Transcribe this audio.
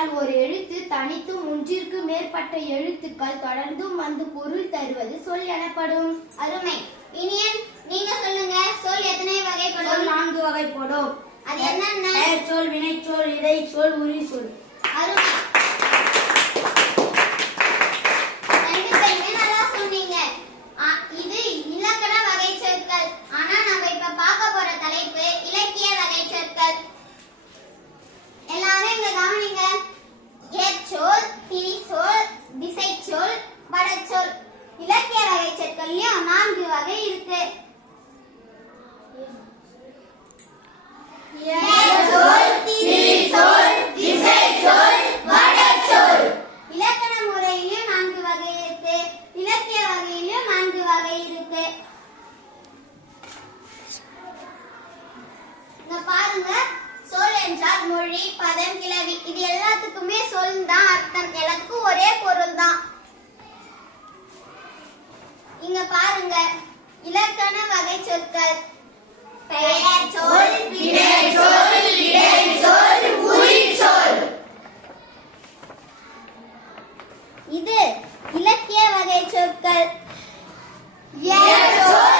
என்றால் ஒரு எழுத்து தனித்து ஒன்றிற்கு மேற்பட்ட எழுத்துக்கள் தொடர்ந்தும் வந்து பொருள் தருவது சொல் எனப்படும். அருமை. இனியன், நீங்க சொல்லுங்க. சொல் எத்தனை வகைப்படும்? 4 வகைப்படும். அது என்னென்ன? பெயர்ச்சொல், வினைச்சொல், இடைச்சொல், உரிச்சொல். அருமை. ரெண்டு பேருமே நல்லா சொன்னீங்க. இது இலக்கண வகை சொற்கள். ஆனா நம்ம இப்ப பார்க்க போற தலைப்பு இலக்கிய வகை சொற்கள். எல்லாரும் இங்க கவனிங்க. ஏச்சொல், திரிசொல், திசைச்சொல், படச்சொல். இலக்கிய வகை சொற்கள்லயும் 4 வகை இருக்கு. ஏச்சொல், திரிசொல், திசைச்சொல், படச்சொல். இலக்கண முறையிலும் 4 வகை இருக்கு. இலக்கிய வகையிலும் 4 வகை இருக்கு. இங்க பாருங்க. சொல் என்றால் மொழி, பதம், கிளவி. இது எல்லாத்துக்குமே சொல் தான் அர்த்தம். எல்லாத்துக்கும் ஒரே பொருள் தான். இங்க பாருங்க. இலக்கண வகை சொற்கள். பெயர்ச்சொல், வினைச்சொல், இடைச்சொல், உரிச்சொல். இது இலக்கிய வகை சொற்கள். ஏச்சொல்,